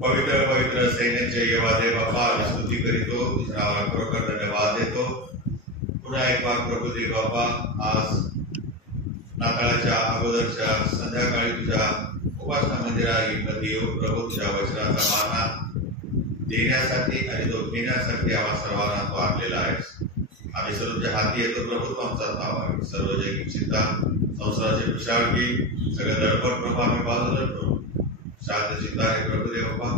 पवित्र पवित्र सैन्याचे येवा दे बापा स्तुती करीतो, तुझ्या नावाला खरोखर धन्यवाद देतो। पुन्हा एक बार प्रभू दे बापा, आज नाताळाच्या अगोदरच्या संध्याकाळी तुझ्या उपासना मंदिरामध्ये येऊन प्रभू तुझ्या वचनाचा माना देण्यासाठी आणि तो घेण्यासाठी आम्हा सर्वांना तो आणलेला आहेस। आम्ही सर्व तुझ्या हाती येतो प्रभू, तू आमचा नाव आहे। सर्व जैविक चिंता, संसाराची विशाळकी, सगळं दडपण प्रभू आम्ही बाजूला ठेवू। शांत चिंता आहे प्रभू दे बापा,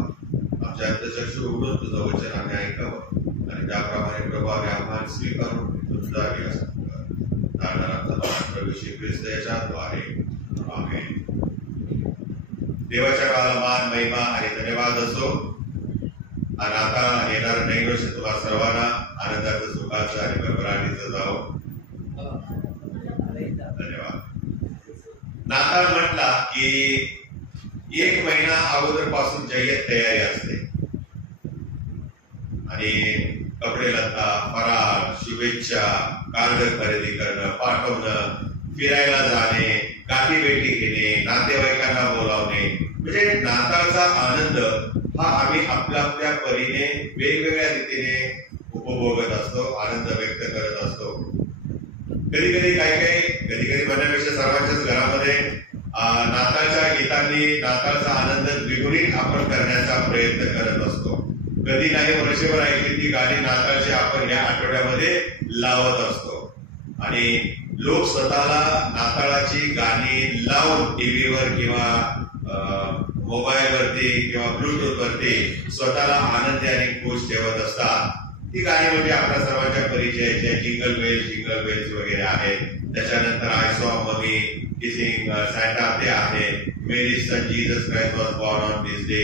आमच्या अंतःचक्षु उघडून तुझं वचन आम्ही ऐकावं आणि त्याप्रमाणे प्रभू आम्ही आव्हान स्वीकारून तुझा प्रभू श्री ख्रिस्त याच्याद्वारे आमेन। देवाच्या नावाला मान, महिमा आणि धन्यवाद असो। आणि आता येणारं नवीन वर्ष तुम्हाला सर्वांना आनंदाचं, सुखाचं आणि भरभराटीचं जावं। धन्यवाद। नाताळ म्हटला की 1 महिना अगोदर पासून जय्यत तयारी असते आणि कपडे लत्ता, फराळ, शुभेच्छा, कार्ड खरेदी करणं, पाठवणं, फिरायला जाणे, गाठी भेटी घेणे, नातेवाईकांना बोलावणे, म्हणजे नाताळचा आनंद हा आम्ही आपल्या आपल्या परीने वेगवेगळ्या रीतीने उपभोगत असतो, आनंद व्यक्त करत असतो। कधी कधी म्हणण्यापेक्षा सर्वांच्याच घरामध्ये नाताळच्या गीतांनी नाताळचा आनंद द्विगुणित आपण करण्याचा प्रयत्न करत असतो। कधी नाही वर्षभर ऐकली ती गाणी नाताळची आपण या आठवड्यामध्ये लावत असतो आणि लोक स्वतःला नाताळाची गाणी लावून टीव्हीवर किंवा मोबाईल वरती किंवा ब्लूटूथ वरती स्वतःला आनंदी आणि खुश ठेवत असतात। ती गाणी म्हणजे आपल्या सर्वांच्या परिचयाचे जिंगल बेल्स वगैरे आहेत। त्याच्यानंतर I saw mummy kissing Santa ते आहे, Mary son Jesus Christ was born on this day,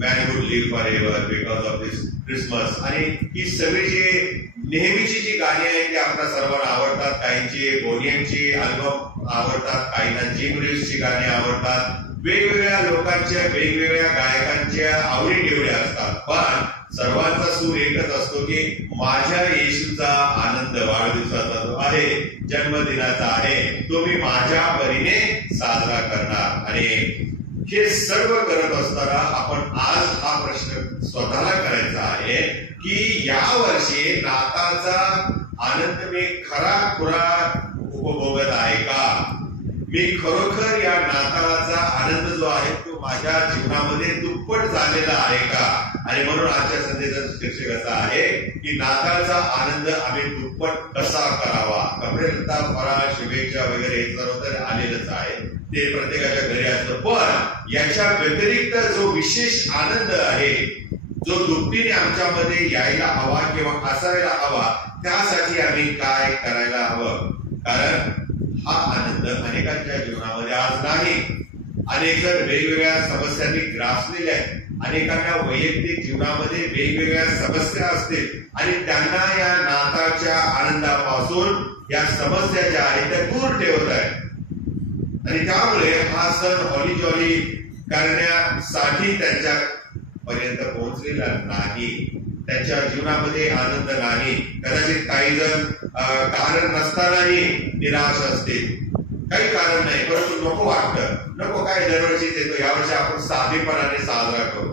man would live for ever because of this Christmas. आणि ही सगळी जी नेहमीची जी गाणी आहेत ती आपल्या सर्वांना आवडतात। काहींची बोनियमची अल्बम आवडतात, काहींना जिम रिव्हची गाणी आवडतात। वेगवेगळ्या लोकांच्या, वेगवेगळ्या गायकांच्या आवडीनिवडी असतात, पण सर्वांचा सूर एकच असतो की माझ्या येशूचा आनंद वाढदिवसाचा जो आहे, जन्मदिनाचा आहे, तो मी माझ्या परीने साजरा करणार। आणि हे सर्व करत असताना आपण आज हा प्रश्न स्वतःला करायचा आहे की या वर्षी नाताळचा आनंद मी खरा उपभोगत आहे का? मी खरोखर या नाताळाचा आनंद जो आहे तो माझ्या जीवनामध्ये दुप्पट झालेला आहे का? आणि म्हणून आजच्या संदेशाचा शीर्षक असा आहे की नाताळचा आनंद आम्ही दुप्पट कसा करावा। कपडे लत्ता, फराळ, शुभेच्छा वगैरे हे सर्व तर आलेलंच आहे, ते प्रत्येकाच्या घरी असतं, पण याच्या व्यतिरिक्त जो विशेष आनंद आहे, जो दुपटीने आमच्यामध्ये यायला हवा किंवा असायला हवा, त्यासाठी आम्ही काय करायला हवं? कारण हा आनंद अनेकांच्या जीवनामध्ये आज नाही। अनेक जण वेगवेगळ्या समस्यांनी ग्रासलेले आहेत, अनेकांना वैयक्तिक जीवनामध्ये वेगवेगळ्या समस्या असतील आणि त्यांना या नाताळच्या आनंदापासून या समस्या ज्या आहेत त्या दूर ठेवत आहेत आणि त्यामुळे हा सण हॉली जॉली करण्यासाठी त्यांच्या पर्यंत पोहोचलेला नाही, त्यांच्या जीवनामध्ये आनंद नाही। कदाचित काही जण कारण नसतानाही निराश असतील, काही कारण नाही, परंतु नको वाटतं, नको काय दरवर्षीच येतो, यावर्षी आपण साधेपणाने साजरा करू।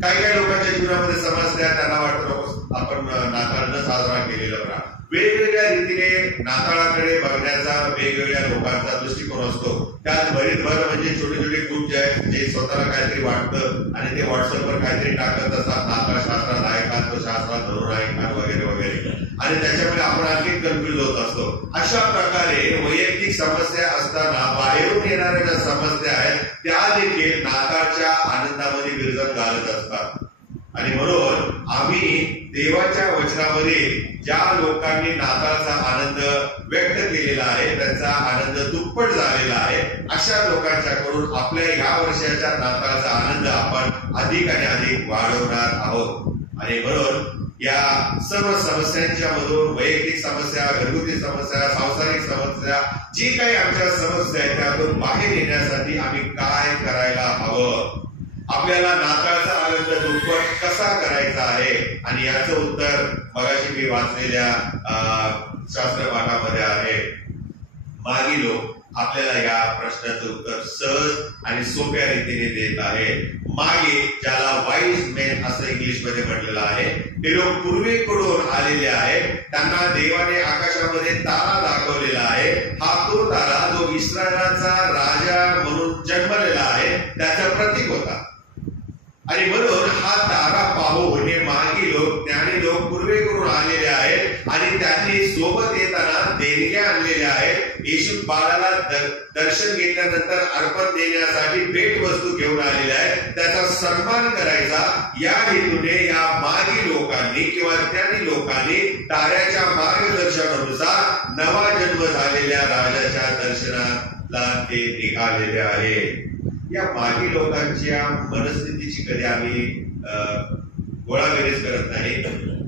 काही लोकांच्या जीवनामध्ये समस्या, त्यांना वाटतं नको आपण नाताळ न साजरा केलेलं बरा। वेगवेगळ्या रीतीने नाताळाकडे बघण्याचा वेगवेगळ्या लोकांचा दृष्टिकोन असतो। त्यात बरीच भर म्हणजे छोटे छोटे ग्रुप जे आहेत, जे स्वतःला काहीतरी वाटतं आणि ते व्हॉट्सअपवर काहीतरी टाकत असतात, नाताळ शास्त्रात आहे का, तो शास्त्रात धरून आहे का वगैरे वगैरे, आणि त्याच्यामुळे आपण आणखी कन्फ्युज होत असतो। अशा प्रकारे वैयक्तिक समस्या असताना बाहेरून येणाऱ्या ज्या समस्या आहेत त्या देखील नाताळच्या आनंदामध्ये विरजन घालत असतात। आणि म्हणून आम्ही देवाच्या वचनामध्ये ज्या लोकांनी नाताळचा आनंद व्यक्त केलेला आहे, त्यांचा आनंद दुप्पट झालेला आहे, अशा लोकांच्याकडून आपल्या या वर्षाच्या नाताळचा आनंद आपण अधिक आणि अधिक वाढवणार आहोत। आणि म्हणून या सर्व समस्यांच्या मधून वैयक्तिक समस्या, घरगुती समस्या, सांसारिक समस्या, जी काही आमच्या समस्या आहेत त्यातून बाहेर येण्यासाठी आम्ही काय करायला हवं? आपल्याला नाताळचा आनंद दुप्पट कसा करायचा आहे? आणि याचं उत्तर मगाशी मी वाचलेल्या शास्त्रपाठामध्ये आहे। मागी लोक आपल्याला या प्रश्नाचं उत्तर सहज आणि सोप्या रीतीने देत आहे. मागे ज्याला वाईज मेन असं इंग्लिश मध्ये म्हटलेलं आहे, ते लोक पूर्वेकडून आलेले आहेत. त्यांना देवाने आकाशामध्ये तारा दाखवलेला आहे. हा तो तारा जो इस्रायलाचा राजा म्हणून जन्मलेला आहे त्याचं प्रतीक होता. आणि म्हणून हा तारा पाहून हे मागी लोक, ज्ञानी लोक पूर्वेकडून आलेले आहेत आणि त्यांनी सोबत येताना देणग्या आणलेल्या आहेत. येशू बाळाला दर्शन घेतल्यानंतर अर्पण देण्यासाठी भेट वस्तू घेऊन आलेल्या आहेत. त्याचा सन्मान करायचा या हेतूने या मागी लोकांनी किंवा ज्ञानी लोकांनी ताऱ्याच्या मार्गदर्शनानुसार नवा जन्म झालेल्या राजाच्या दर्शनाला ते निघालेले आहे. या मागी लोकांच्या मनस्थितीची कधी आम्ही गोळाबेरीज करत नाही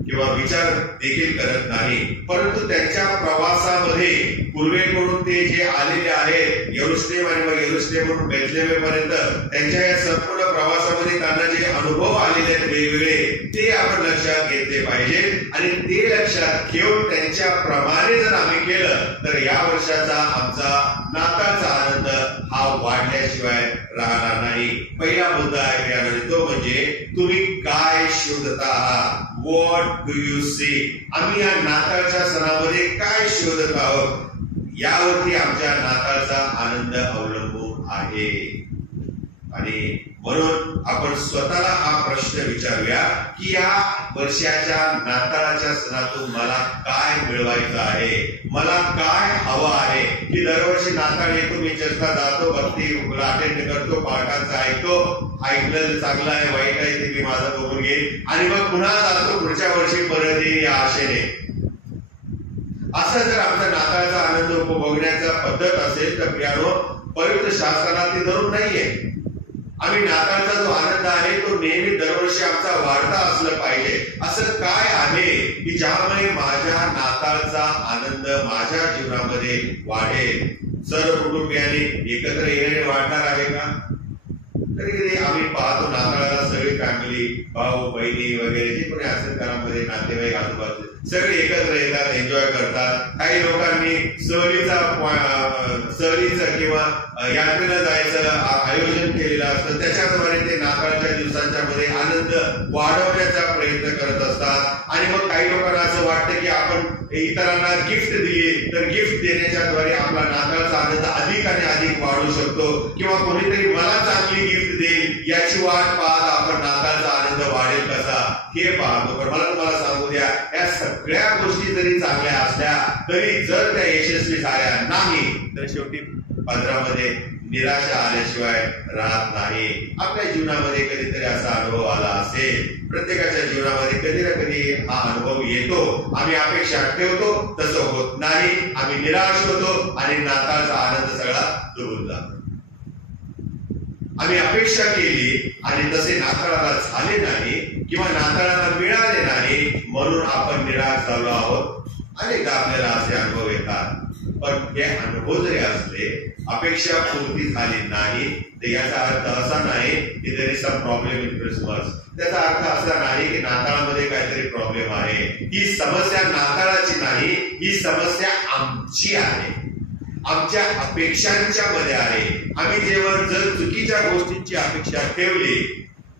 किंवा विचार देखील करत नाही, परंतु त्यांच्या प्रवासामध्ये पूर्वेकडून ते जे आलेले आहेत यरुशलेम आणि मग यरुशलेमवरून बेथलेहमपर्यंत, त्यांच्या या संपूर्ण प्रवासामध्ये त्यांना जे अनुभव आलेले आहेत वेगवेगळे, ते आपण लक्षात घेतले पाहिजे. आणि ते लक्षात घेऊन त्यांच्या प्रमाणे जर आम्ही केलं तर या वर्षाचा आमचा नाताळचा आनंद हा वाढल्याशिवाय राहणार नाही. पहिला मुद्दा आहे तो म्हणजे तुम्ही काय शोधता आहात. What do you see. आम्ही या नाताळच्या सणामध्ये काय शोधत आहोत यावरती आमच्या नाताळचा आनंद अवलंबून आहे. आणि म्हणून आपण स्वतःला हा प्रश्न विचारूया की या वर्षाच्या नाताळाच्या सणातून मला काय मिळवायचं आहे, मला काय हवं आहे. की दरवर्षी नाताळ येतो, मी चर्चला जातो, भक्ती अटेंड करतो, पालकांचं ऐकतो, ऐकलं चांगलं आहे वाईट आहे ते मी माझं बघून घेईन आणि मग पुन्हा जातो पुढच्या वर्षी परत येईल या आशेने. असं जर आमचा नाताळचा आनंद उपभोगण्याचा पद्धत असेल तर प्रियानो, पवित्र शास्त्रात ते धरून नाहीये. आम्ही नाताळचा जो आनंद आहे तो नेहमी दरवर्षी आमचा वाढता असलं पाहिजे. असं काय आहे की ज्यामुळे माझ्या नाताळचा आनंद माझ्या जीवनामध्ये वाढेल. सर्व कुटुंबियांनी एकत्र येण्याने वाढणार आहे का? कधी कधी आम्ही पाहतो नाताळाला सगळी फॅमिली, भाऊ बहिणी वगैरे जे कोणी असेल घरामध्ये नातेवाईक आजूबाजू सगळे एकत्र येतात, एन्जॉय करतात. काही लोकांनी सहलीचं किंवा यात्रेला जायचं आयोजन केलेलं असतं. त्याच्याद्वारे ते नाताळच्या दिवसांच्या मध्ये आनंद वाढवण्याचा प्रयत्न करत असतात. आणि मग काही लोकांना असं वाटतं की आपण इतरांना गिफ्ट दिली तर गिफ्ट देण्याच्याद्वारे आपला नाताळचा आनंद अधिक आणि अधिक वाढू शकतो, किंवा कोणीतरी मला चांगली गिफ्ट देईल याची वाट पाहत आपण नाताळचा आनंद वाढेल कसा हे पाहतो. पण मला तुम्हाला सांगू द्या, या सगळ्या गोष्टी जरी चांगल्या असल्या तरी जर त्या यशस्वी झाल्या नाही तर शेवटी पदरामध्ये निराशा आल्याशिवाय राहत नाही. आपल्या जीवनामध्ये कधीतरी असा अनुभव आला असेल, प्रत्येकाच्या जीवनामध्ये कधी ना कधी हा अनुभव येतो. आम्ही अपेक्षा ठेवतो, तसं होत नाही, आम्ही निराश होतो आणि नाताळचा आनंद सगळा दुरून जातो. आम्ही अपेक्षा केली आणि तसे नाताळाला झाले नाही किंवा नाताळाला मिळाले नाही म्हणून आपण निराश झालो आहोत. अनेकदा आपल्याला असे अनुभव येतात. पण हे अनुभव जरी असले, अपेक्षा पूर्ती झाली नाही तर याचा अर्थ असा नाही की there is some problem in Christmas. त्याचा अर्थ असा नाही की नाताळामध्ये काहीतरी प्रॉब्लेम आहे. ही समस्या नाताळाची नाही, ही समस्या आमची आहे, आमच्या अपेक्षांच्या मध्ये आहे. आम्ही जेव्हा जर चुकीच्या गोष्टींची अपेक्षा ठेवली,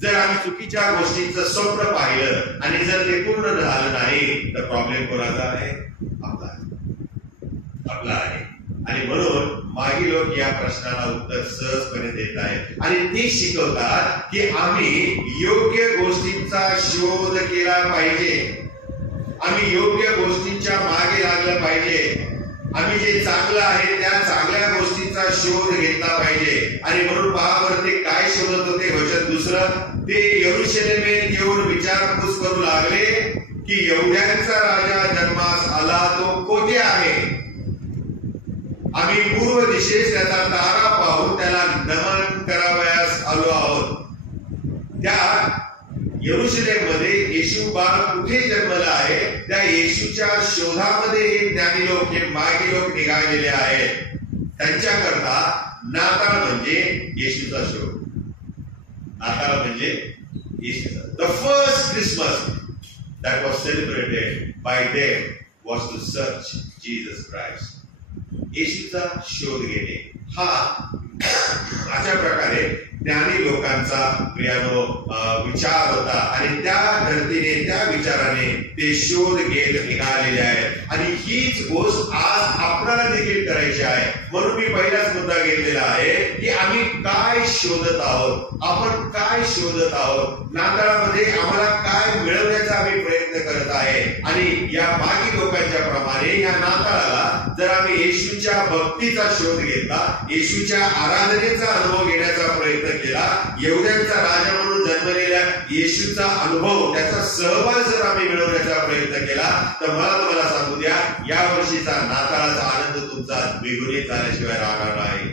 जर आम्ही चुकीच्या गोष्टींचं स्वप्न पाहिलं आणि जर ते पूर्ण झालं नाही तर प्रॉब्लेम कोणाचा आहे? आपला आहे. आणि म्हणून मागी लोक या प्रश्नाला उत्तर सहजपणे देत आहेत आणि ते शिकवतात की आम्ही योग्य गोष्टींचा शोध केला पाहिजे, आम्ही योग्य गोष्टींच्या मागे लागलं पाहिजे, आम्ही जे चांगलं आहे त्या चांगल्या गोष्टींचा शोध घेतला पाहिजे. आणि म्हणून पहा ते काय शोधत होते. वचन दुसरं, ते यरुशलेमेत येऊन विचारपूस करू लागले की एवढ्यांचा राजा जन्मास आला तो कोठे आहे. आम्ही पूर्व दिशेस त्याचा तारा पाहून त्याला नमन करावयास आलो आहोत. त्या यरुशलेम मध्ये येशू बाळ कुठे जन्मला आहे त्या येशूच्या शोधामध्ये हे ज्ञानी लोक, हे मागी लोक निघालेले आहेत. त्यांच्याकरता नाताळ म्हणजे येशूचा शोध. नाताळ म्हणजे येशूचा. The first Christmas that was celebrated by them was to search Jesus Christ. येशूचा शोध घेणे हा अशा प्रकारे ज्ञानी लोकांचा प्रियानो विचार होता आणि त्या धर्तीने त्या विचाराने ते शोध घेत निघालेले आहेत आणि हीच गोष्ट आज आपल्याला देखील करायची आहे. म्हणून मी पहिलाच मुद्दा घेतलेला आहे की आम्ही काय शोधत आहोत, आपण काय शोधत आहोत, नाताळामध्ये आम्हाला काय मिळवण्याचा आम्ही प्रयत्न करत आहे. आणि या मागी लोकांच्या प्रमाणे या नाताळाला जर आम्ही येशूच्या भक्तीचा शोध घेतला, येशूच्या आराधनेचा अनुभव घेण्याचा प्रयत्न केला, यहुद्यांचा राजा म्हणून जन्मलेल्या येशूचा अनुभव त्याचा सहभाग जर आम्ही मिळवण्याचा प्रयत्न केला तर मला तुम्हाला सांगू द्या, या वर्षीचा नाताळाचा आनंद तुमचा द्विगुणित झाल्याशिवाय राहणार नाही.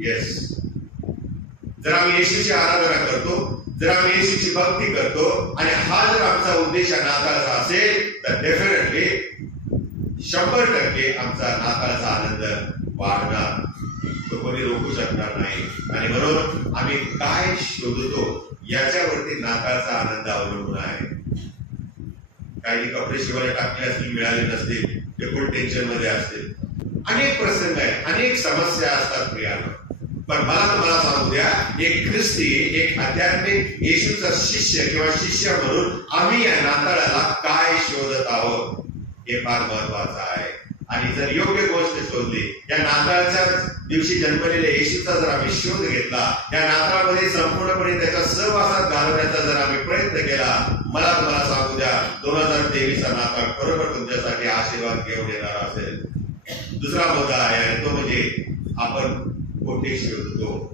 येस, जर आम्ही येशूची आराधना करतो, जर आम्ही येशूची भक्ती करतो आणि हा जर आमचा उद्देश नाताळाचा असेल तर डेफिनेटली 100% आमचा नाताळाचा आनंद वाढणार, तो कोणी रोखू शकणार नाही. आणि म्हणून आम्ही काय शोधतो याच्यावरती नाताळाचा आनंद अवलंबून आहे. काही कपडे शिवायला टाकले असतील, मिळाले नसतील, ते फुल टेन्शन मध्ये असतील, अनेक प्रसंग आहेत, अनेक समस्या असतात प्रियानो. पण मला तुम्हाला सांगू द्या, एक ख्रिस्ती, एक आध्यात्मिक येशूचा शिष्य किंवा शिष्य म्हणून आम्ही या नाताळाला काय शोधत आहोत हे फार महत्वाचं आहे. आणि जर योग्य गोष्ट शोधली, या नाताळच्या दिवशी जन्मलेल्या येशूचा जर आम्ही शोध घेतला, या नाताळामध्ये संपूर्णपणे त्याच्या सहवासात घालवण्याचा जर आम्ही प्रयत्न केला, मला तुम्हाला सांगू द्या 2023 चा नाताळ खरोखर तुमच्यासाठी आशीर्वाद घेऊन येणार असेल. दुसरा मुद्दा आहे आणि तो म्हणजे आपण कोठे शोधतो,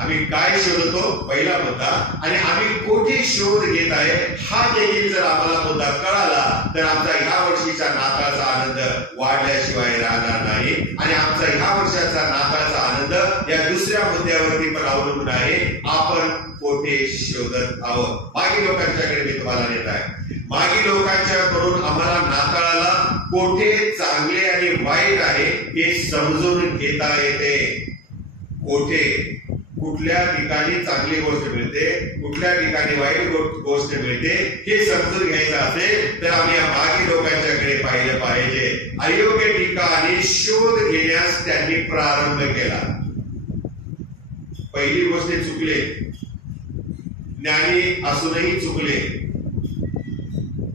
आम्ही काय शोधतो, पहिला मुद्दा. आणि आम्ही कोठे शोध घेत आहे हा देखील जर आम्हाला मुद्दा कळाला तर आमचा ह्या वर्षीचा नाताळाचा आनंद वाढल्याशिवाय राहणार नाही. आणि आमचा ह्या वर्षाचा नाताळाचा आनंद या दुसऱ्या मुद्द्यावरती पण अवलंबून आहे, आपण कोठे शोधत आहोत. मागी लोकांच्याकडे मी तुम्हाला नेत आहे. मागी लोकांच्याकडून आम्हाला नाताळाला कोठे चांगले आणि वाईट आहे हे समजून घेता येते. कोठे, कुठल्या ठिकाणी चांगली गोष्ट मिळते, कुठल्या ठिकाणी वाईट गोष्ट मिळते हे समजून घ्यायचं असेल तर आम्ही या मागी लोकांच्याकडे पाहिलं पाहिजे. अयोग्य ठिकाणी शोध घेण्यास त्यांनी प्रारंभ केला. पहिली गोष्ट चुकले, ज्ञानी असूनही चुकले.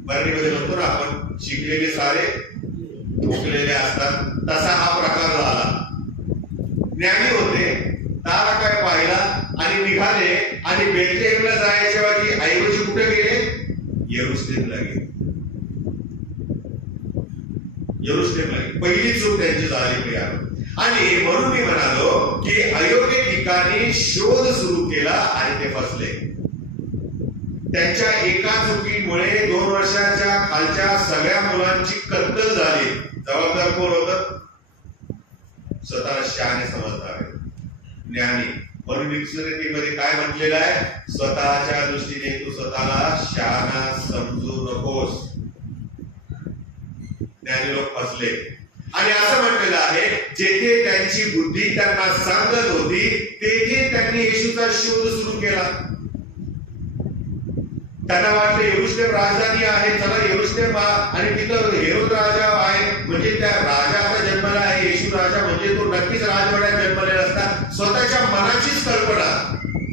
बरणीमध्ये म्हणतो ना आपण, शिकलेले सारे चुकलेले असतात, तसा हा प्रकार झाला. ज्ञानी होते, तारा काय पाहिला आणि निघाले आणि बेथलेहमला जायच्या ऐवजी कुठे गेले, यरुशलेमला गेले. यरुशलेमला गेले. पहिली चूक त्यांची झाली प्रियानो. आणि म्हणून मी म्हणालो की अयोग्य ठिकाणी शोध सुरू केला आणि ते फसले. त्यांच्या एका चुकीमुळे 2 वर्षाच्या खालच्या सगळ्या मुलांची कत्तल झाली. जबाबदार कोण होतं? स्वतःला शहाणे समजणारे, ज्ञानी. म्हणून डिक्शनरीमध्ये काय म्हटलेलं आहे, स्वतःच्या दृष्टीने तू स्वतःला शहाणा समजू नकोस. ज्ञानी लोक फसले. आणि असं म्हटलेलं आहे, जेथे त्यांची बुद्धी त्यांना सांगत होती तेथे त्यांनी येशूचा शोध सुरू केला. त्यांना वाटलं यरुशलेम राजधानी आहे, चला यरुशलेम आणि तिथं हेरोद राजा आहे, म्हणजे त्या राजा आता जन्मला आहे, येशू राजा म्हणजे तो नक्कीच राजवाड्यात जन्मलेला असता. स्वतःच्या मनाचीच कल्पना,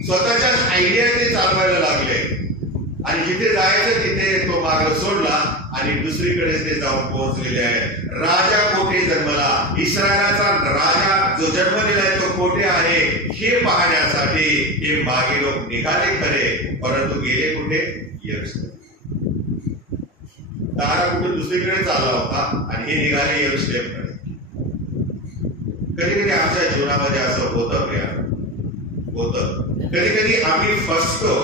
स्वतःच्याच आयडिया ते चालवायला लागले आणि जिथे जायचं तिथे तो मार्ग सोडला आणि दुसरीकडे ते जाऊन पोहोचलेले आहेत. राजा कोठे जन्मला, इस्रायलाचा राजा जो जन्मलेला आहे तो कोठे आहे हे पाहण्यासाठी हे मागे लोक निघाले खरे, परंतु गेले कुठे, यरुशलेम. तारा कुठे दुसरीकडे चालला होता आणि हे निघाले यरुशलेमकडे. कधी कधी आमच्या जीवनामध्ये असं होतं होतं. कधी कधी आम्ही फसतो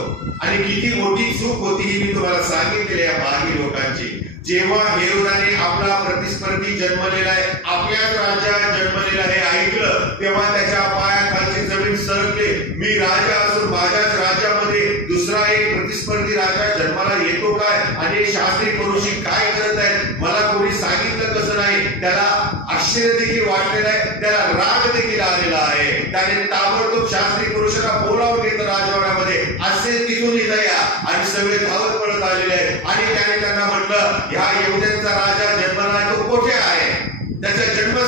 आणि किती मोठी चूक होती ही मी तुम्हाला सांगितलेली या मागी लोकांची. जेव्हा हेरोदाने आपला प्रतिस्पर्धी जन्मलेला आहे, आपल्याच राजा जन्मलेला हे ऐकलं तेव्हा त्याच्या पायाखालची जमीन सरकले. मी राजा असून माझ्याच राज्यामध्ये दुसरा एक प्रतिस्पर्धी राजा जन्माला येतो काय, आणि शास्त्री पुरुषी काय करत आहेत, मला कोणी सांगितलं कसं नाही. त्याला आश्चर्य देखील वाटलेलं आहे, त्याला राग देखील आलेला आहे. त्याने ताबडतोब शास्त्री पुरुषाला बोलावून घेतलं राजवाड्यामध्ये, असे तिथून इथं या, आणि सगळे धावत पडत आलेले आहेत. आणि त्याने त्यांना म्हटलं, ह्या यहुद्यांचा राजा जन्मला तो कोठे आहे, त्याचा जन्म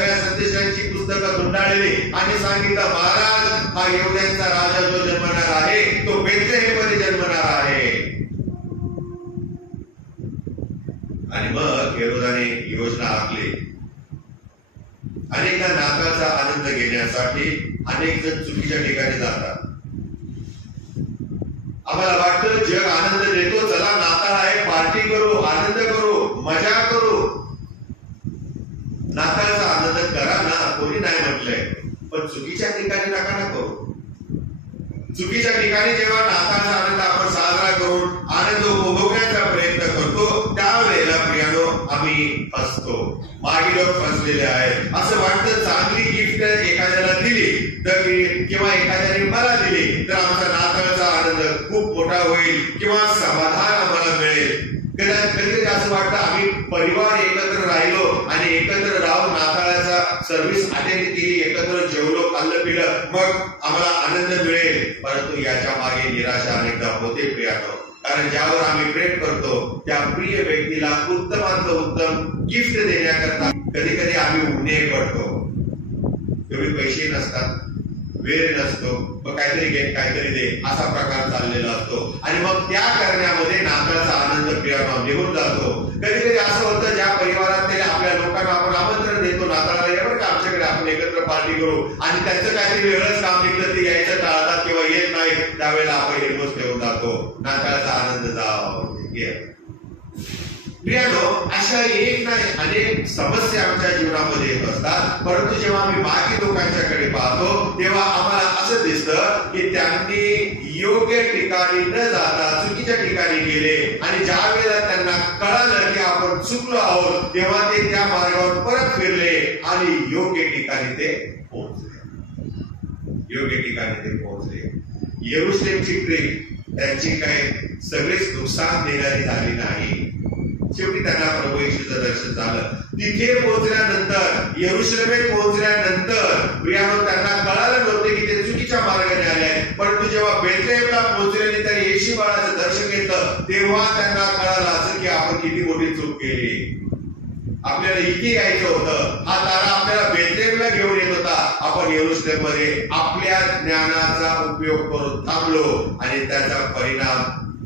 सगळ्या संदेशांची पुस्तकं गुंडाळली आणि सांगितलं महाराज हा येवद्यांचा राजा जो जन्मणार आहे तो बेथलेहेममध्ये जन्मणार आहे. आणि मग हेरोदाने योजना आखली. अनेकदा नाताळचा आनंद घेण्यासाठी अनेक जण चुकीच्या ठिकाणी जातात. आम्हाला वाटतं जग आनंद देतो, चला नाताळ आहे, पार्टी करू, आनंद करू, मजा करू. नाताळचा आनंद करा ना, कोणी नाही म्हटलंय, पण चुकीच्या ठिकाणी नका ना करू. चुकीच्या ठिकाणी जेव्हा नाताळचा आनंद आपण साजरा करून आनंद उपभोगण्याचा प्रयत्न करतो त्यावेळेला प्रियानो आम्ही फसतो. मागे लोक फसलेले आहेत. असं वाटतं चांगली गिफ्ट एखाद्याला दिली तर किंवा एखाद्याने मला दिली तर आमचा नाताळचा आनंद खूप मोठा होईल किंवा समाधान आम्हाला मिळेल. कधी असं वाटतं आम्ही परिवार एकत्र राहिलो आणि एकत्र राहून नाताळाचा सर्व्हिस अटेंड केली, एकत्र जेवलो, खाल्लं पिलं, मग आम्हाला आनंद मिळेल. परंतु याच्या मागे निराशा अनेकदा होते प्रियानो. कारण ज्यावर आम्ही प्रेम करतो त्या प्रिय व्यक्तीला उत्तमातलं उत्तम गिफ्ट देण्याकरता कधी कधी आम्ही उन्हे पडतो. एवढे पैसे नसतात, वेळ नसतो, मग काहीतरी घे काहीतरी दे असा प्रकार चाललेला असतो आणि मग त्या करण्यामध्ये नाताळाचा आनंद प्रियानो निघून जातो. कधी कधी असं होतं ज्या परिवारात आपल्या लोकांना आपण आमंत्रण देतो नाताळाला यावर का आमच्याकडे आपण एकत्र पार्टी करू आणि त्यांचं काहीतरी वेगळंच काम निघतं ते यायचं टाळतात किंवा येत नाही, त्यावेळेला आपण हिरमोस ठेवून जातो. नाताळाचा आनंद जावा. प्रियानो अशा एक नाही अनेक समस्या आमच्या जीवनामध्ये येत असतात. परंतु जेव्हा आम्ही बाकी लोकांच्याकडे पाहतो तेव्हा आम्हाला असं दिसतं की त्यांनी योग्य ठिकाणी न जाता चुकीच्या ठिकाणी गेले आणि ज्या वेळेला त्यांना कळालं की आपण चुकलो आहोत तेव्हा ते त्या मार्गावर परत फिरले आणि योग्य ठिकाणी ते पोहोचले. योग्य ठिकाणी ते पोहोचले. यरुशलेमची ट्रिप त्यांची काही सगळेच नुकसान देणारी झाली नाही. शेवटी त्यांना प्रभू येशूचं दर्शन झालं. तिथे पोहोचल्यानंतर यरुशलेमेत पोहोचल्यानंतर प्रियानो त्यांना कळालं नव्हते की ते चुकीच्या मार्गाने आले आहेत. परंतु जेव्हा बेथलेहेमला पोहोचले त्यांनी येशू बाळाचं दर्शन घेतलं तेव्हा त्यांना कळालं असं की आपण किती मोठी चूक केली. आपल्याला इथे यायचं होतं, हा तारा आपल्याला बेथलेहेमला घेऊन येत होता, आपण यरुशलेम मध्ये आपल्या ज्ञानाचा उपयोग करून थांबलो आणि त्याचा परिणाम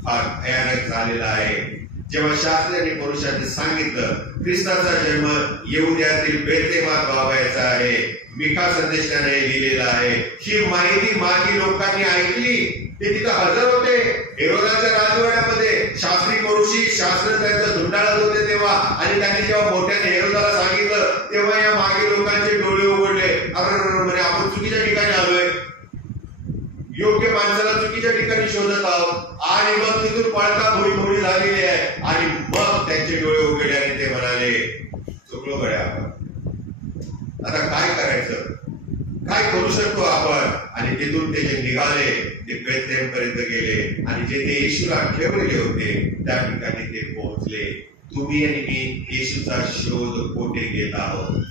फार भयानक झालेला आहे. जेव्हा शास्त्री आणि पुरुषांनी सांगितलं ख्रिस्ताचा जन्म यहुद्यातील बेथलेहेमात व्हायचा आहे, मिका संदेशाने लिहिलेला आहे, ही माहिती मागी लोकांनी ऐकली. ते तिथं हजर होते हेरोदाच्या राजवाड्यामध्ये. शास्त्री पुरुषी शास्त्र त्यांचं धुंडाळत होते तेव्हा आणि त्यांनी जेव्हा मोठ्याने हेरोदाला सांगितलं तेव्हा या मागे लोकांचे डोळे उघडले. अरे आपण चुकीच्या ठिकाणी आलोय, योग्य माणसाला चुकीच्या ठिकाणी शोधत आहोत आणि मग तिथून पळता भोळी झालेली आहे आणि मग त्यांचे डोळे उघडले आणि ते म्हणाले चुकलो गड्या आपण, आता काय करायचं, काय करू शकतो आपण. आणि तिथून ते जे निघाले ते बेथलेहेम पर्यंत गेले आणि जे ते येशूला ठेवलेले होते त्या ठिकाणी ते पोहोचले. तुम्ही आणि मी येशूचा शोध कुठे घेत आहोत,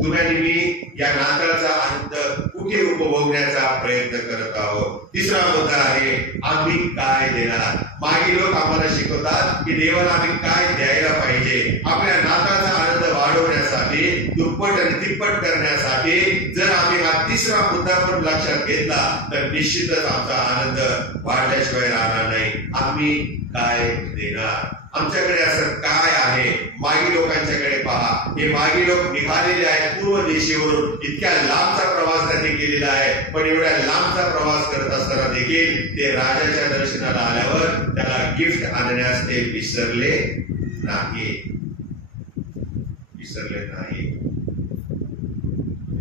तुम्ही आणि मी या नाताळाचा आनंद कुठे उपभोगण्याचा प्रयत्न करत आहोत. तिसरा मुद्दा आहे आम्ही काय देणार. मागे लोक आम्हाला शिकवतात की देवाला आम्ही काय द्यायला पाहिजे. आपल्या नाताळाचा आनंद वाढवण्यासाठी दुप्पट आणि तिप्पट करण्यासाठी जर आम्ही हा तिसरा मुद्दा पण लक्षात घेतला तर निश्चितच आमचा आनंद वाढल्याशिवाय राहणार नाही. आम्ही काय देणार, आमच्याकडे असं काय आहे. मागी लोकांच्याकडे पहा, हे मागी लोक निघालेले आहेत पूर्व दिशेवरून. इतक्या लांबचा प्रवास त्यांनी केलेला आहे, पण एवढ्या लांबचा प्रवास करत असताना देखील ते राजाच्या दर्शनाला आल्यावर त्याला गिफ्ट आणण्यास ते विसरले नाही.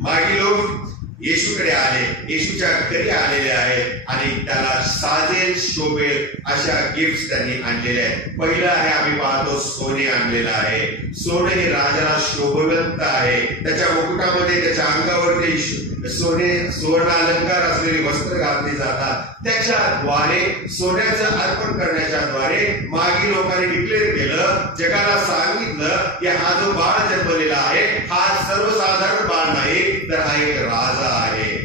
मागी लोक येशूकडे आले, येशूच्या घरी आलेले आहेत आणि त्याला साजेल शोभेल अशा गिफ्ट त्यांनी आणलेले आहेत. पहिलं आहे आम्ही पाहतो सोने आणलेलं आहे. सोने हे राजाला शोभवंत आहे. त्याच्या मुकुटामध्ये त्याच्या अंगावरती सुवर्ण अलंकार असलेली वस्त्र घातली जातात. त्याच्याद्वारे सोन्याचं अर्पण करण्याच्या द्वारे मागी लोकांनी डिक्लेअर केलं, जगाला सांगितलं की हा जो बाळ जन्मलेला आहे हा सर्वसाधारण बाळ नाही तर हा एक राजा आहे.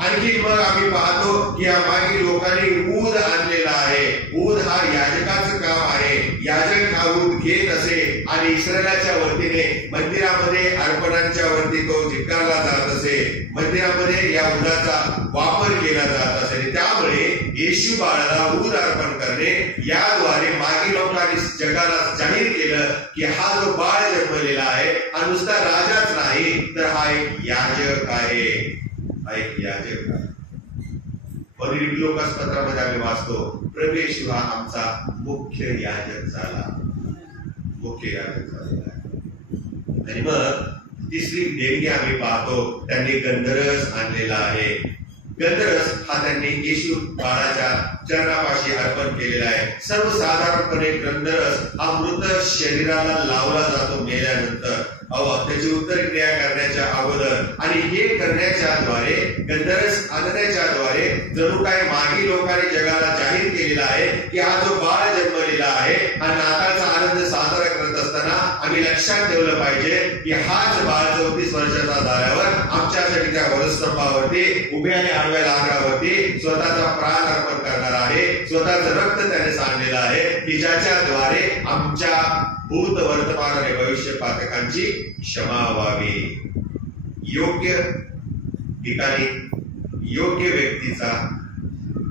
आणखी मग आम्ही पाहतो की या मागी लोकांनी ऊद आणलेला आहे. ऊद हा याजकाचं काम आहे. याजक हा ऊद घेत असे आणि आणि इस्रायलाच्या वतीने मंदिरामध्ये अर्पणांच्या वरती तो झिटकारला जात असे, मंदिरामध्ये या उदाचा वापर केला जात असे. त्यामुळे येशू बाळाला उद अर्पण करणे याद्वारे मागे लोकांनी जगाला जाहीर केलं की हा जो बाळ जन्मलेला आहे हा नुसता राजाच नाही, तर हा एक याजक आहे, हा एक याजक आहे. लोकांपत्रामध्ये आम्ही वाचतो प्रभू येशू हा आमचा मुख्य याजक झाला, मुख्य याजक झालेला आहे. आणि मग तिसरी देणगी आम्ही पाहतो, त्यांनी गंधरस आणलेला आहे. गंधरस हा त्यांनी येशू बाळाच्या चरणापाशी अर्पण केलेला आहे. सर्वसाधारणपणे गंधरस हा मृत शरीराला लावला जातो मेल्यानंतर, त्याची उत्तरक्रिया करण्याच्या अगोदर. आणि हे करण्याच्या द्वारे, गंधरस आणण्याच्या द्वारे जणू काय मागे लोकांनी जगाला जाहीर केलेला आहे की हा जो बाळ जन्मलेला आहे हा नाताळचा आनंद साजरा करत असताना आम्ही लक्षात ठेवलं पाहिजे की हाच बाळ 34 वर्षाचा झाल्यावर आमच्यासाठी त्या वधस्तंभावरती उभ्याने आडव्या लाकडावरती स्वतःचा प्राण अर्पण करणार आहे, स्वतःचं रक्त त्याने सांडलेलं आहे की ज्याच्याद्वारे आमच्या भूत वर्तमान आणि भविष्य पातकांची क्षमा व्हावी. योग्य ठिकाणी योग्य व्यक्तीचा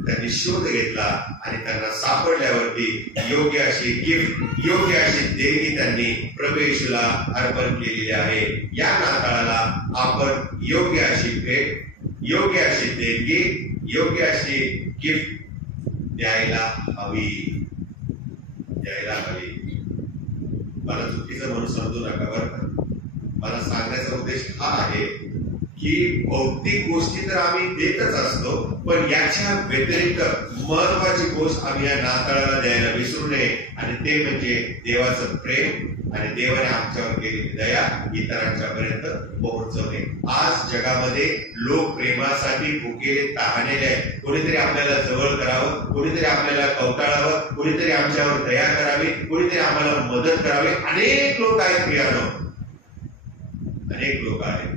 त्यांनी शोध घेतला आणि त्यांना सापडल्यावरती योग्य अशी गिफ्ट, योग्य अशी देणगी त्यांनी प्रभू येशूला अर्पण केलेली आहे. या नाताळाला आपण योग्य अशी भेट, योग्य अशी देणगी, योग्य अशी गिफ्ट द्यायला हवी, द्यायला हवी. मला चुकीचं म्हणून समजू नका बरं का. मला सांगण्याचा उद्देश हा आहे की भौतिक गोष्टी तर आम्ही देतच असतो, पण याच्या व्यतिरिक्त महत्वाची गोष्ट आम्ही या नाताळाला द्यायला विसरू नये, आणि ते म्हणजे देवाचं प्रेम आणि देवाने आमच्यावर केलेली दया इतरांच्या पर्यंत पोहोचवणे. आज जगामध्ये लोक प्रेमासाठी भुकेले तहानेले आहेत. कोणीतरी आपल्याला जवळ करावं, कोणीतरी आपल्याला कवटाळावं, कोणीतरी आमच्यावर दया करावी, कोणीतरी आम्हाला मदत करावी. अनेक लोक आहेत प्रियानो, अनेक लोक आहेत.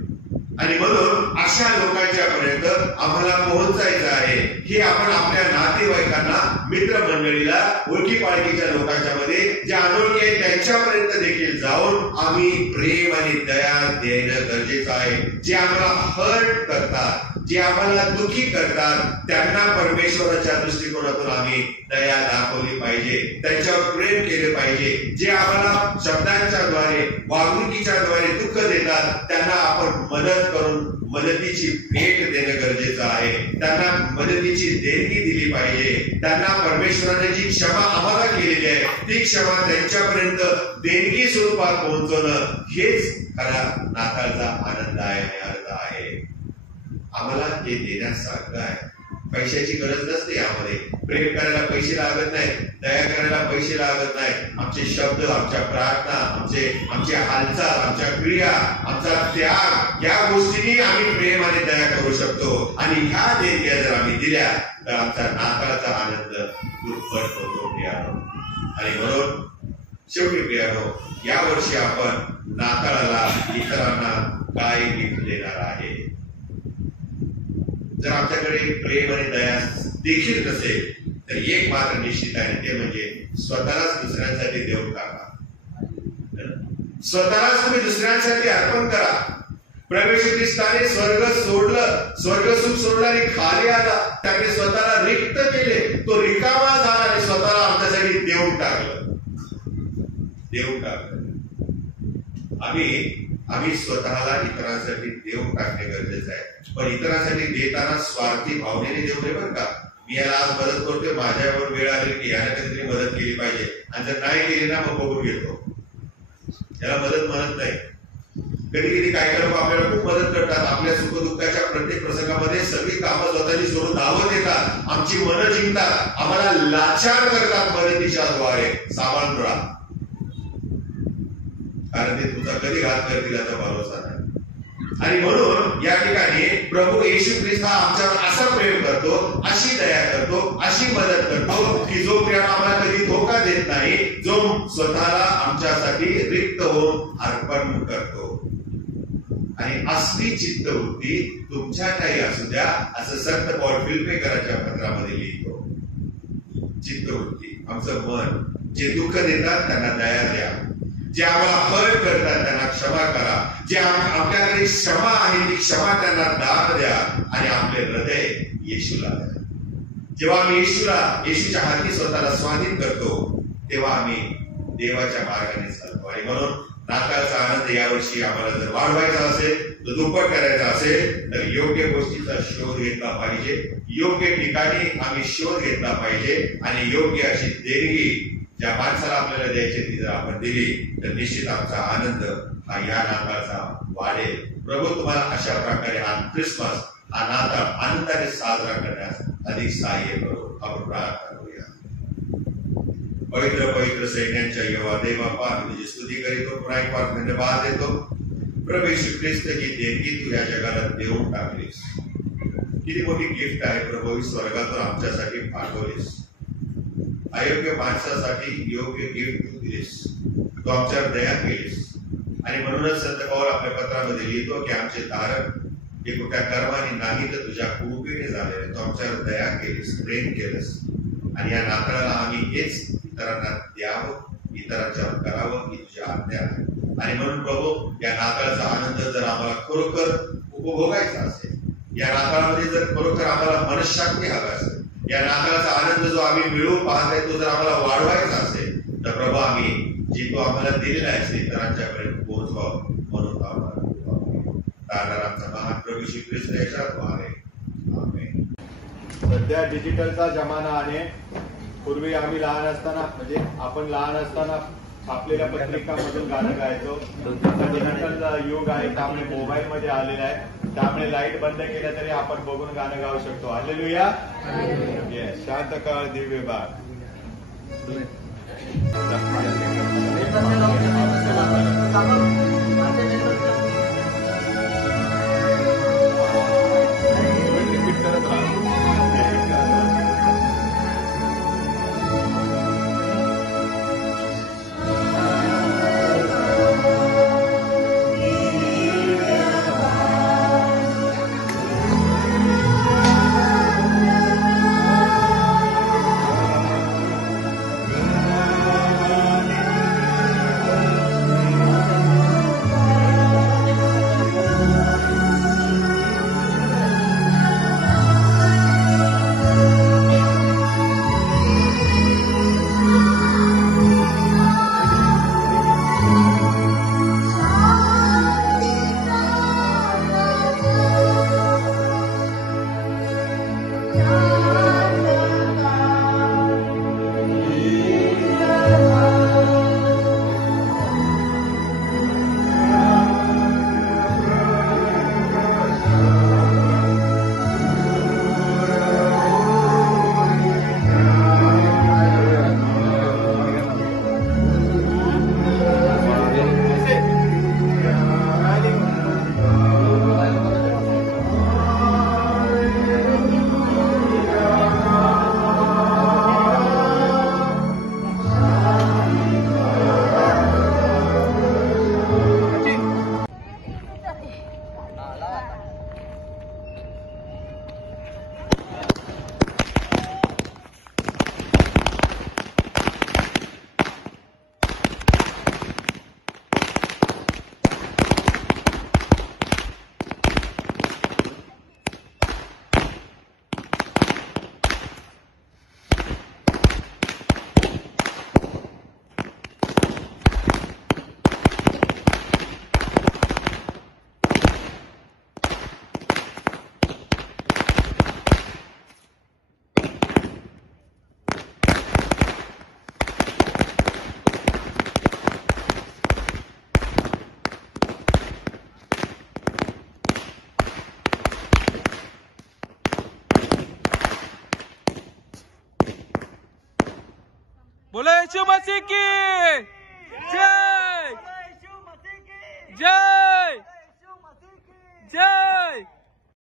आणि म्हणून अशा लोकांच्या पर्यंत आम्हाला पोहोचायचं आहे. हे आपण आपल्या नातेवाईकांना, मित्रमंडळीला, ओळखी पाळखीच्या लोकांच्या मध्ये जे अनोळखी आहेत त्यांच्यापर्यंत देखील जाऊन आम्ही प्रेम आणि दया देणं गरजेचं आहे. जे आम्हाला हर्ट करतात, जे आम्हाला दुखी करतात, त्यांना परमेश्वराच्या दृष्टिकोनातून आम्ही दया दाखवली पाहिजे, त्यांच्यावर प्रेम केले पाहिजे. जे आम्हाला शब्दांच्या द्वारे, वागणुकीच्या द्वारे दुःख देतात त्यांना आपण मदत करून मदतीची भेट देणं गरजेचं आहे. त्यांना मदतीची देणगी दिली पाहिजे. त्यांना परमेश्वराने जी क्षमा आम्हाला केलेली आहे ती क्षमा त्यांच्यापर्यंत देणगी स्वरूपात पोहोचवणं हेच खरा नाताळचा आनंद आहे आणि अर्थ आहे. आम्हाला हे देण्यासारखं आहे. पैशाची गरज नसते यामध्ये. प्रेम करायला पैसे लागत नाही, दया करायला पैसे लागत नाही. आमचे शब्द, आमच्या प्रार्थना, आमचे हालचाल, आमच्या क्रिया, आमचा त्याग, या गोष्टींनी आम्ही प्रेम आणि दया करू शकतो. आणि ह्या देणग्या जर आम्ही दिल्या तर आमचा नाताळाचा आनंद दुप्पट होतो प्रियानो. आणि म्हणून शेवटी प्रियानो, या वर्षी आपण नाताळाला इतरांना काय गिफ्ट देणार आहे? जर आमच्याकडे प्रेम आणि दया देखील नसेल तर एक मात्र निश्चित आहे, ते म्हणजे स्वतःलाच दुसऱ्यांसाठी देऊन टाका. स्वतःलाच तुम्ही दुसऱ्यांसाठी अर्पण करा. प्रभू येशू ख्रिस्ताने स्वर्ग सोडलं, स्वर्ग सुख सोडलं आणि खाली आला. त्याने स्वतःला रिक्त केले, तो रिकामा झाला आणि स्वतःला आमच्यासाठी देऊन टाकलं, देऊन टाकलं. आम्ही स्वतःला इतरांसाठी देऊन टाकणे गरजेचं आहे. पण इतरांसाठी देताना स्वार्थी भावनेने देऊ नये बरं का. मी याला आज मदत करतोय, माझ्यावर वेळ आली की याला कधीतरी मदत केली पाहिजे, आणि जर नाही केली ना मग बघून घेतो, याला मदत म्हणत नाही. कधी कधी काही लोक आपल्याला खूप मदत करतात. आपल्या सुखदुःखाच्या प्रत्येक प्रसंगामध्ये सगळी कामं स्वतःची सोडून धावत येतात, आमची मनं जिंकतात, आम्हाला लाचार करतात मदतीच्या द्वारे. सांभाळून राहा, कारण ते तुमचा कधी घात करतील याचा भरोसा नाही. आणि म्हणून या ठिकाणी प्रभू येशू ख्रिस्त हा आमच्यावर असं प्रेम करतो, अशी दया करतो, अशी मदत करतो की जो प्रेम आम्हाला कधी धोका देत नाही, जो स्वतःला आमच्यासाठी रिक्त होऊन अर्पण करतो. आणि असली चित्तवृत्ती तुमच्यातही असू द्या, असं संत पॉल फिल्पेकरांच्या पत्रामध्ये लिहितो. चित्तवृत्ती, आमचं मन, जे दुःख देतात त्यांना दया द्या, जे आम्हाला हर्ट करतात त्यांना क्षमा करा, जे आपल्याकडे क्षमा आहे ती क्षमा त्यांना दान द्या आणि आपले हृदय येशूला द्या. जेव्हा आम्ही येशूच्या हाती स्वतःला स्वाधीन करतो तेव्हा आम्ही देवाच्या मार्गाने चालतो. आणि म्हणून नाताळचा आनंद यावर्षी आम्हाला जर वाढवायचा असेल, तर दुप्पट करायचा असेल, तर योग्य गोष्टीचा शोध घेतला पाहिजे, योग्य ठिकाणी आम्ही शोध घेतला पाहिजे आणि योग्य अशी देणगी ज्या माणसाला आपल्याला द्यायची ती जर आपण दिली तर निश्चित आमचा आनंद हा या नाताळचा वाढेल. प्रभू तुम्हाला अशा प्रकारे हा ख्रिसमस, हा नाताळ आनंदाने साजरा करण्यास अधिक सहाय्य करो. आपण प्रार्थना करूया. पवित्र पवित्र सैन्यांच्या यहोवा देवा, आम्ही तुझी स्तुती करीतो, पुन्हा एक बार धन्यवाद देतो. प्रभू येशू ख्रिस्त ही देणगी तू या जगाला देऊन टाकलीस. किती मोठी गिफ्ट आहे प्रभू, स्वर्गातून आमच्यासाठी पाठवलीस. अयोग्य माणसासाठी योग्य गिफ्ट तू दिलीस, तू आमच्यावर दया केलीस. आणि म्हणूनच संत पौल आपल्या पत्रामध्ये लिहितो की आमचे तारक हे कुठल्या कर्माने नाही तर तुझ्या कृपेने झालेले. तू आमच्यावर दया केलीस, प्रेम केलंस. आणि या नाताळाला आम्ही हेच इतरांना द्यावं, इतरांच्यावर करावं ही तुझी आज्ञा आहे. आणि म्हणून प्रभू या नाताळाचा आनंद जर आम्हाला खरोखर उपभोगायचा असेल, या नाताळामध्ये जर खरोखर आम्हाला मनशांती हवा असेल, या नाताळाचा आनंद जो आम्ही मिळवून पाहताय तो जर आम्हाला वाढवायचा असेल, तर प्रभू आम्ही जी तो आम्हाला दिलेला आहे इतरांच्यापर्यंत पोहोचवावं म्हणून आम्हाला आमचा महान प्रभू श्री ख्रिस्त याच्यात आहे. आमेन. सध्या डिजिटलचा जमाना आहे. पूर्वी आम्ही लहान असताना, म्हणजे आपण लहान असताना छापलेल्या पत्रिकांमधून गाणं गायचो. डिजिटल युग आहे, त्यामुळे मोबाईल मध्ये आलेला आहे, त्यामुळे लाईट बंद केल्या तरी आपण बघून गाणं गाऊ शकतो. हालेलुया. येस. शांत काळ दिव्य बाग. बोलो यीशु मसीह की जय, जय, जय.